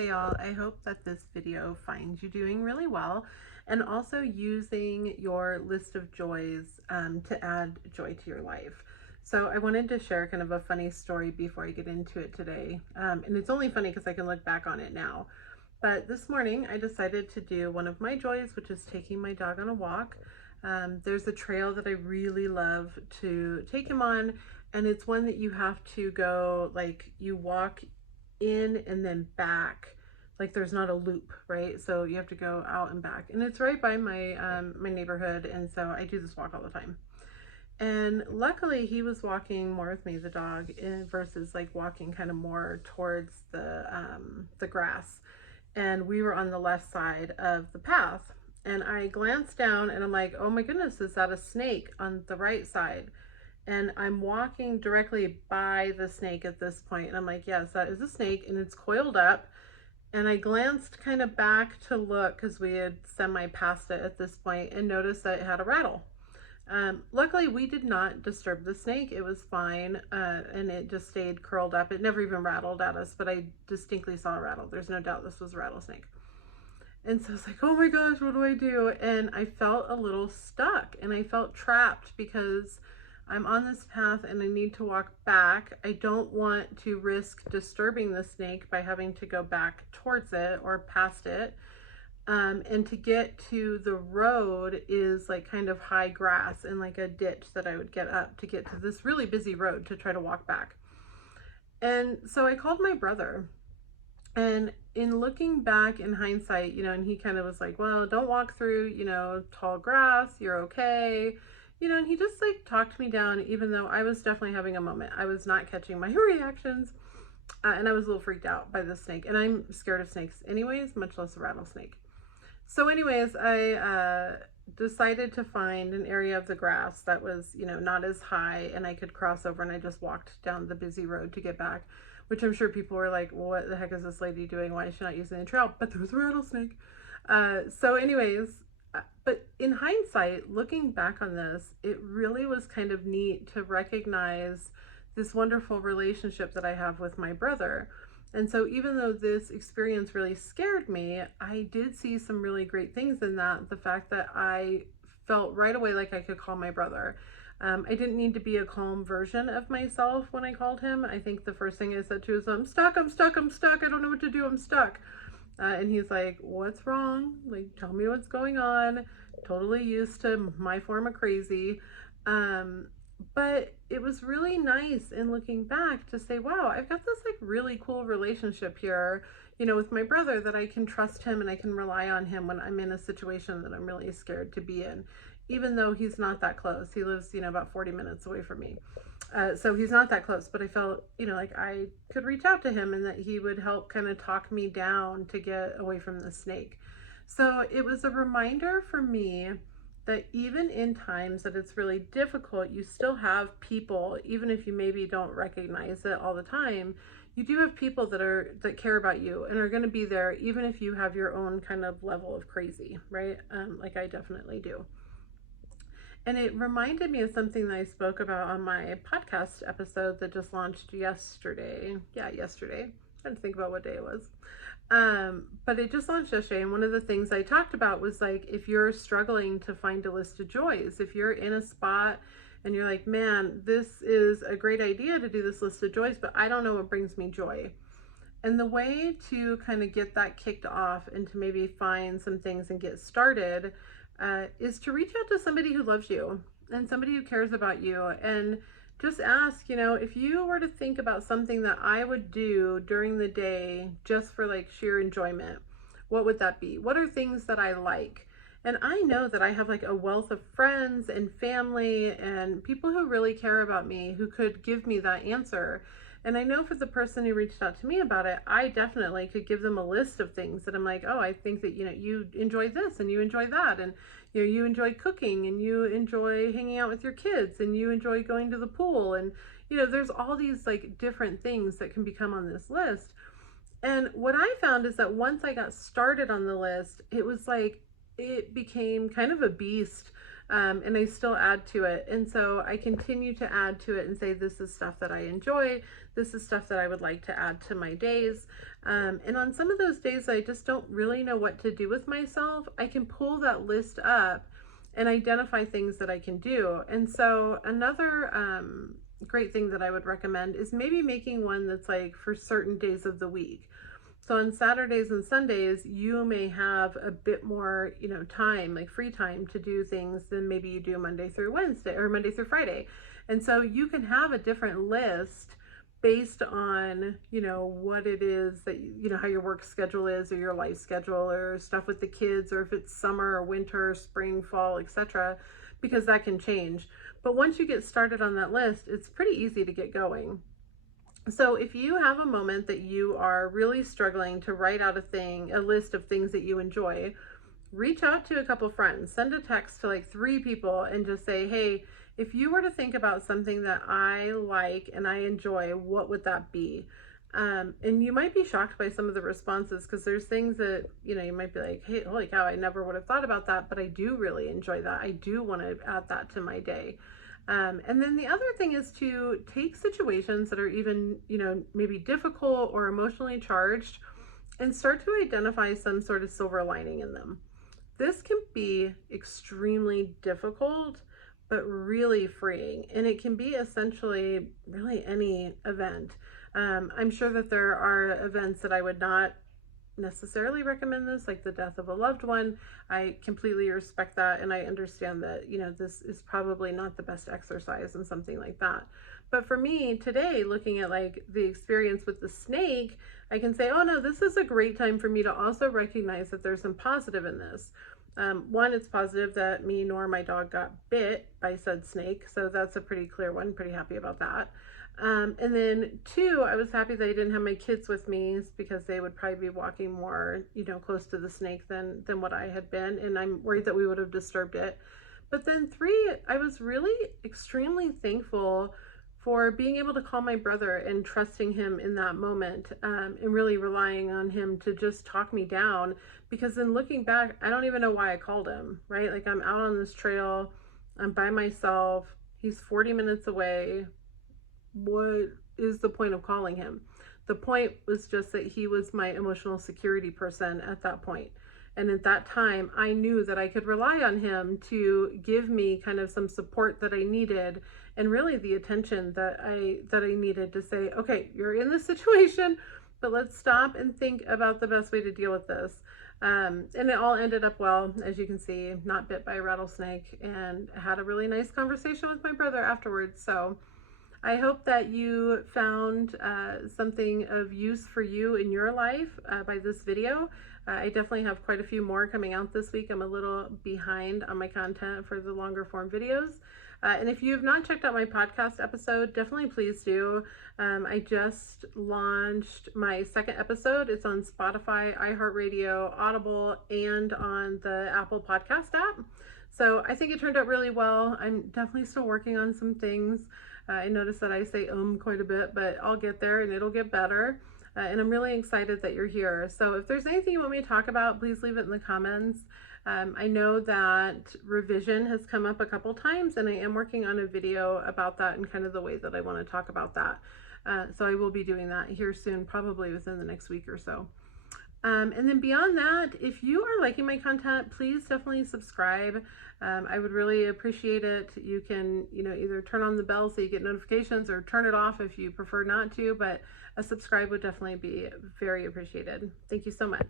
Hey all, I hope that this video finds you doing really well and also using your list of joys to add joy to your life. So I wanted to share kind of a funny story before I get into it today. And it's only funny because I can look back on it now. But this morning I decided to do one of my joys, which is taking my dog on a walk. There's a trail that I really love to take him on, and it's one that you have to go, like, you walk in and then back, like there's not a loop, right? So you have to go out and back, and it's right by my neighborhood, and so I do this walk all the time. And luckily he was walking more with me, the dog, versus like walking kind of more towards the grass, and we were on the left side of the path. And I glanced down and I'm like, oh my goodness, is that a snake on the right side? And I'm walking directly by the snake at this point, and I'm like, yes, that is a snake, and it's coiled up. And I glanced kind of back to look because we had semi passed it at this point, and noticed that it had a rattle. Luckily we did not disturb the snake. It was fine, and it just stayed curled up. It never even rattled at us, but I distinctly saw a rattle. There's no doubt this was a rattlesnake. And so I was like, oh my gosh, what do I do? And I felt a little stuck, and I felt trapped because I'm on this path and I need to walk back. I don't want to risk disturbing the snake by having to go back towards it or past it. And to get to the road is like kind of high grass and like a ditch that I would get up to get to this really busy road to try to walk back. And so I called my brother, and in looking back in hindsight, and he kind of was like, well, don't walk through, tall grass, you're okay. And he just like talked me down, even though I was definitely having a moment. I was not catching my reactions, and I was a little freaked out by the snake. And I'm scared of snakes anyways, much less a rattlesnake. So anyways, I decided to find an area of the grass that was, not as high and I could cross over, and I just walked down the busy road to get back, which I'm sure people were like, well, what the heck is this lady doing? Why is she not using the trail? But there was a rattlesnake. So anyways, but in hindsight, looking back on this, it really was kind of neat to recognize this wonderful relationship that I have with my brother. And so even though this experience really scared me, I did see some really great things in that. The fact that I felt right away like I could call my brother. I didn't need to be a calm version of myself when I called him. I think the first thing I said to him was, I'm stuck, I'm stuck, I'm stuck. I don't know what to do, I'm stuck. And he's like, what's wrong? Like, tell me what's going on. Totally used to my form of crazy. But it was really nice in looking back to say, wow, I've got this like really cool relationship here, with my brother, that I can trust him and I can rely on him when I'm in a situation that I'm really scared to be in, even though he's not that close. He lives, about 40 minutes away from me. So he's not that close, but I felt, like I could reach out to him and that he would help kind of talk me down to get away from the snake. So it was a reminder for me that even in times that it's really difficult, you still have people, even if you maybe don't recognize it all the time, you do have people that care about you and are going to be there, even if you have your own kind of level of crazy, right? Like I definitely do. And it reminded me of something that I spoke about on my podcast episode that just launched yesterday. Yeah, yesterday. I'm trying to think about what day it was. But it just launched yesterday, and one of the things I talked about was like, if you're struggling to find a list of joys, if you're in a spot and you're like, man, this is a great idea to do this list of joys, but I don't know what brings me joy. And the way to kind of get that kicked off and to maybe find some things and get started is to reach out to somebody who loves you and somebody who cares about you, and just ask, if you were to think about something that I would do during the day just for like sheer enjoyment, what would that be? What are things that I like? And I know that I have like a wealth of friends and family and people who really care about me who could give me that answer. And I know for the person who reached out to me about it, I definitely could give them a list of things that I'm like, oh, I think that, you enjoy this and you enjoy that. And, you enjoy cooking and you enjoy hanging out with your kids and you enjoy going to the pool. And, there's all these like different things that can become on this list. And what I found is that once I got started on the list, it was like, it became kind of a beast. and I still add to it. And so I continue to add to it and say, this is stuff that I enjoy. This is stuff that I would like to add to my days. And on some of those days, I just don't really know what to do with myself. I can pull that list up and identify things that I can do. And so another great thing that I would recommend is maybe making one that's like for certain days of the week. So on Saturdays and Sundays, you may have a bit more, time, like free time to do things than maybe you do Monday through Wednesday or Monday through Friday. And so you can have a different list based on, what it is that, how your work schedule is or your life schedule or stuff with the kids, or if it's summer or winter, spring, fall, etc., because that can change. But once you get started on that list, it's pretty easy to get going. So if you have a moment that you are really struggling to write out a list of things that you enjoy, reach out to a couple friends, send a text to like 3 people and just say, hey, if you were to think about something that I like and I enjoy, what would that be? And you might be shocked by some of the responses, because there's things that, you might be like, hey, holy cow, I never would have thought about that, but I do really enjoy that. I do want to add that to my day. And then the other thing is to take situations that are even, maybe difficult or emotionally charged, and start to identify some sort of silver lining in them. This can be extremely difficult, but really freeing. And it can be essentially really any event. I'm sure that there are events that I would not necessarily recommend this, like the death of a loved one. I completely respect that, and I understand that, this is probably not the best exercise and something like that. But for me today, looking at like the experience with the snake, I can say, oh no, this is a great time for me to also recognize that there's some positive in this. One, it's positive that me nor my dog got bit by said snake, so that's a pretty clear one. Pretty happy about that. And then 2, I was happy that I didn't have my kids with me, because they would probably be walking more, close to the snake than what I had been. And I'm worried that we would have disturbed it. But then 3, I was really extremely thankful for being able to call my brother and trusting him in that moment, and really relying on him to just talk me down. Because then looking back, I don't even know why I called him, right? Like, I'm out on this trail, I'm by myself, he's 40 minutes away. What is the point of calling him? The point was just that he was my emotional security person at that point. And at that time, I knew that I could rely on him to give me kind of some support that I needed, and really the attention that I needed to say, okay, you're in this situation, but let's stop and think about the best way to deal with this. And it all ended up well, as you can see, not bit by a rattlesnake, and had a really nice conversation with my brother afterwards. So I hope that you found something of use for you in your life by this video. I definitely have quite a few more coming out this week. I'm a little behind on my content for the longer form videos. And if you have not checked out my podcast episode, definitely please do. I just launched my 2nd episode. It's on Spotify, iHeartRadio, Audible, and on the Apple Podcast app. So I think it turned out really well. I'm definitely still working on some things. I noticed that I say quite a bit, but I'll get there and it'll get better. And I'm really excited that you're here. So if there's anything you want me to talk about, please leave it in the comments. I know that revision has come up a couple times, and I am working on a video about that and kind of the way that I want to talk about that. So I will be doing that here soon, probably within the next week or so. And then beyond that, if you are liking my content, please definitely subscribe. I would really appreciate it. You can, either turn on the bell so you get notifications, or turn it off if you prefer not to, but a subscribe would definitely be very appreciated. Thank you so much.